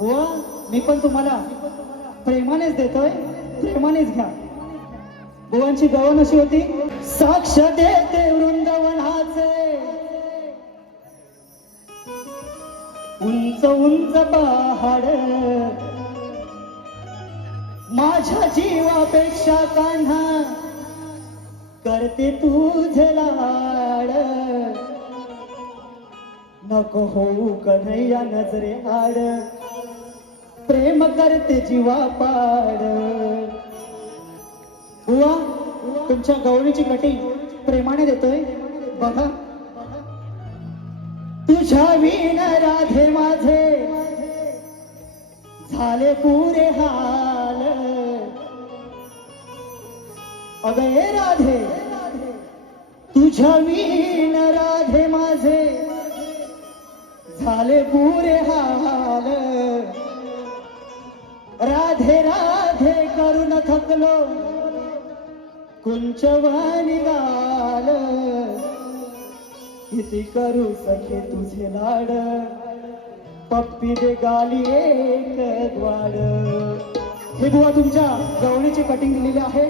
बुवा मी पण तुम्हाला प्रेमानेच देतोय, प्रेमानेच घ्या. बुवांची गवण अशी होती. साक्ष देते वृंदावनाचे उंच उंच पहाड, माझ्या जीवापेक्षा कान्हा करते तुझे लाड. नको होऊ कन्हैया नजरे आड, प्रेम करते जीवा पाड. बुवा तुमच्या गवळीची कटिंग प्रेमाने देतोय बघा. तुझ्या विण राधे माझे झाले पुरे हाल. अगं ये राधे तुझ्या विण राधे माझे झाले पुरे हाल. राधे राधे करून थकलो कुंचवानी गाल. किती करू सखे तुझे लाड, पप्पी दे गाली एक द्वाड. हे बुवा तुमच्या गवळीची कटिंग दिलेली आहे.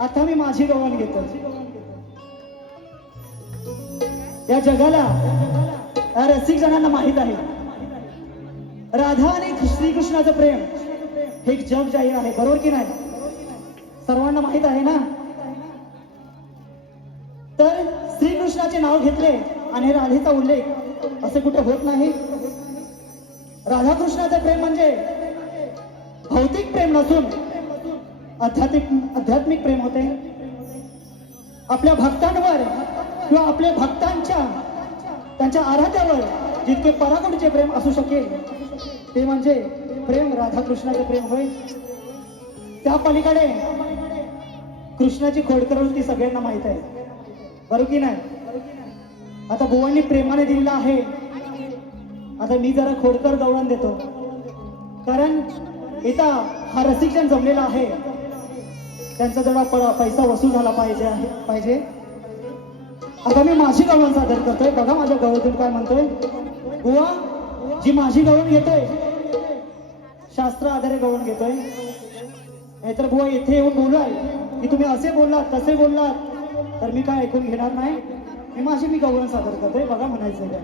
आता मी माझी गवण घेतो. या जगाला रसिक जणांना माहित आहे राधा आणि श्रीकृष्णाचं प्रेम हे एक जग जाहीर आहे, बरोबर की नाही? सर्वांना माहित आहे ना. तर श्रीकृष्णाचे नाव घेतले आणि राधेचा उल्लेख असे कुठे होत नाही. राधाकृष्णाचे प्रेम म्हणजे भौतिक प्रेम नसून आध्यात्मिक प्रेम होते. आपल्या भक्तांवर किंवा आपल्या भक्तांच्या त्यांच्या आराध्यावर जितके पराकोटीचे प्रेम असू शकेल ते म्हणजे प्रेम राधाकृष्णाचे प्रेम होय. त्या पलीकडे कृष्णाची खोडकरवृत्ती सगळ्यांना माहित आहे, बरोबर की नाही? आता बुवांनी प्रेमाने दिलेला आहे. आता मी जरा खोडकर गवळण देतो, कारण इथं हा रसिकजन जमलेला आहे. त्यांचा जरा पैसा वसूल झाला पाहिजे. आता मी माझी गवळण सादर करतोय. बघा माझ्या गवळीतून काय म्हणतोय. बुवा जी माझी गवळण घेतोय शास्त्र आधारे गवळण घेतोय. नाहीतर बुवा इथे येऊन बोलाल की तुम्ही असे बोललात तसे बोललात तर मी काय ऐकून घेणार नाही. मी गवळण सादर करतोय. बघा म्हणायचं काय.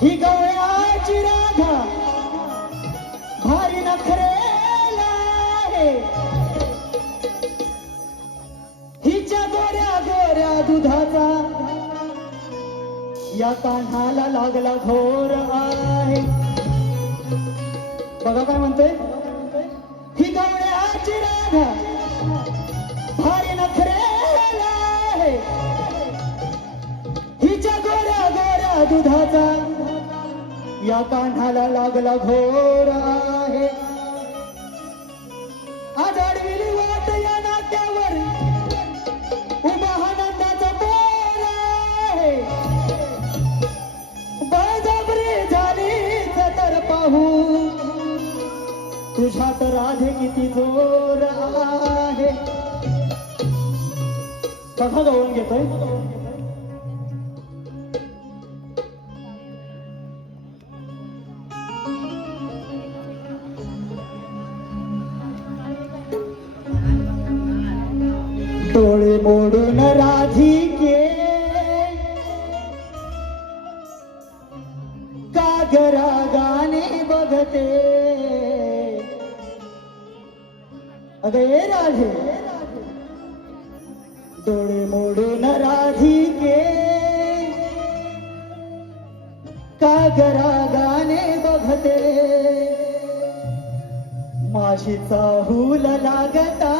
ही गवळाची राधा भारी नखरेला आहे. हिच्या गोऱ्या गोऱ्या दुधाचा या कान्हाला लागला घोर आहे. बघा काय म्हणतोय. ही गवळाची राधा भारी नखरेला आहे. हिच्या गोऱ्या गोऱ्या दुधाचा या कान्हाला लागला घोर आहे. आज आडविली वाट या नाट्यावर उभा आनंदाचा बोर आहे. बळजबरी झालीच तर पाहू तुझ्यात राधे किती जोर आहे. बघा गवळण घेतोय. डोळे मोडून राधिके कागरा गाणे बघते. अगे राधे डोळे मोडून राधिके कागरा गाणे बघते. माझी चाहूल लागता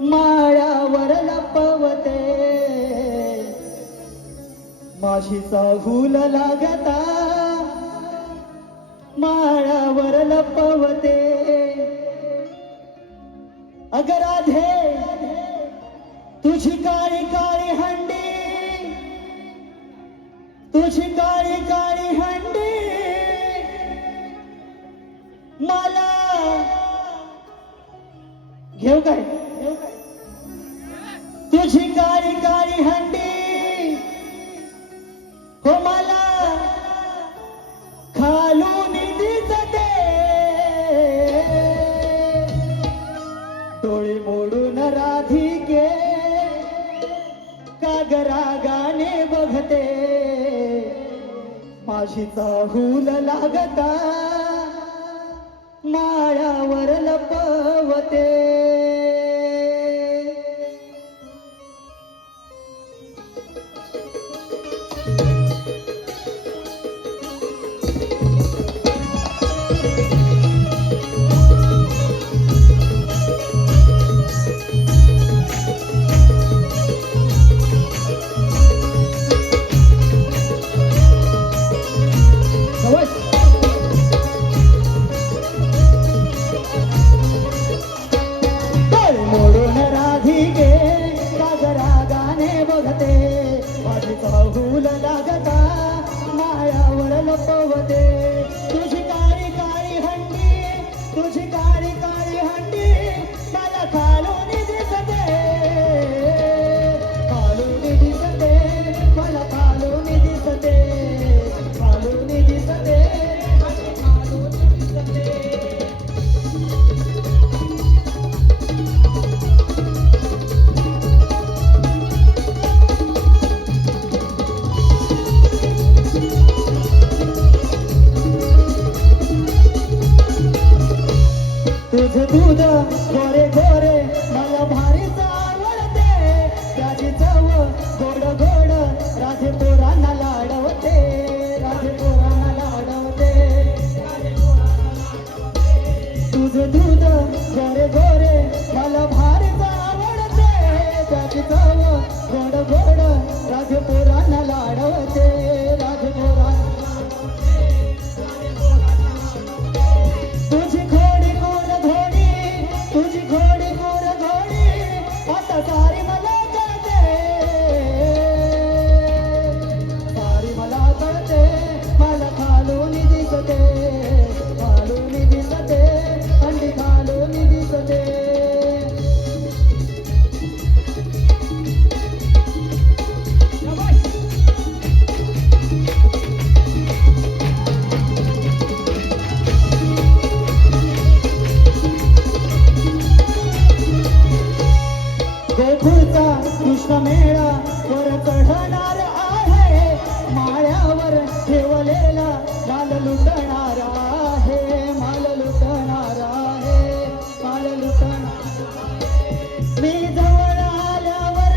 माळ्यावर लपवते. माझी चाहूल लागता माळावर लपवते अग राधे तुझी काळी काळी हंडी तुझी काळी काळी हंडी मला घेऊ काय तुझी काळी काळी हंडी हो मला खालून दिसते डोळे मोडून राधिके कागरागाने बघते माझी चाहूल लागता माळावर लपवते तुझं दूध गोरे गोरे मला भारीच आवडते त्याची चव गोड गोड राधे पोरांना लाडवते राधे पोरांना लाडवते तुझं दूध गोरे गोरे मला भारीच आवडते त्याची चव गोड गोड राधे पोरांना लाडवते राधे पोरांना तुझी घोडी गोड घोडी तुझी घोडी गोड घोडी आता सारी मला कळते सारी मला कळते मला खालून दिसते अंडी खालून दिसते गोकुळचा कृष्ण मेळा वर चढणार आहे माळ्यावर ठेवलेला माल लुटणार आहे माल लुटणार आहे माल लुटणार मी जवळ आल्यावर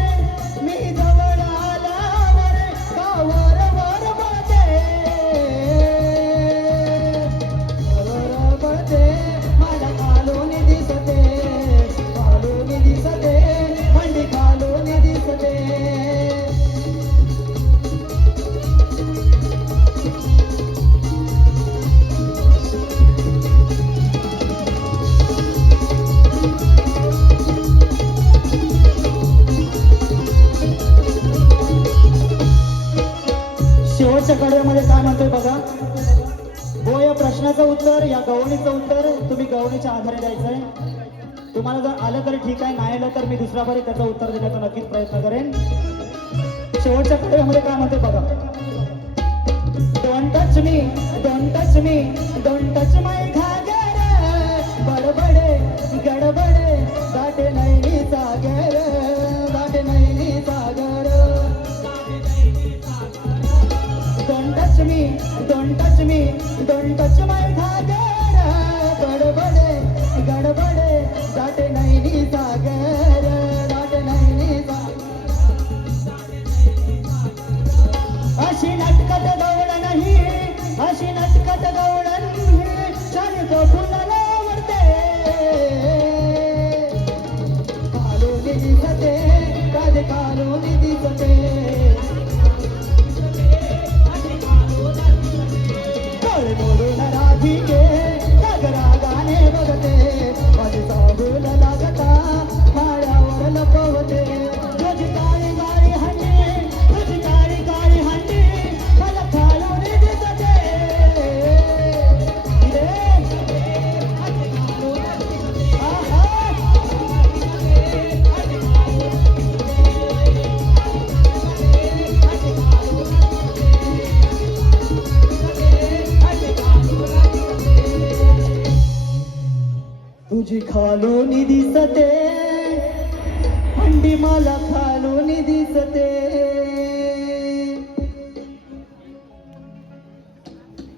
कावर वर बळते मला खालून दिसते अंडी खालून दिसते शेवटच्या कडव्यामध्ये काय म्हणतोय बघा हो या प्रश्नाचं उत्तर या गवणीचं उत्तर तुम्ही गवणीच्या आधारे द्यायचंय तुम्हाला जर आलं तर ठीक आहे नाही आलं तर मी दुसऱ्या बारी त्याचं उत्तर देण्याचा नक्कीच प्रयत्न करेन शेवटच्या कडव्यामध्ये काय म्हणतोय बघा don't touch me don't touch my घागर बडबडे गडबडे दाटे नैनी सागर दाटे नैनी सागर don't touch my घागर बडबडे गडबडे दाटे नैनी सागर दाटे नैनी अशी नटकट गवळण नाही अशी नटकट गवळण चालत फुलाला आवडते कालून दिसते काल कालून दिसते मोडून राधी तुझी खालोनी दिसते अंडी मला खा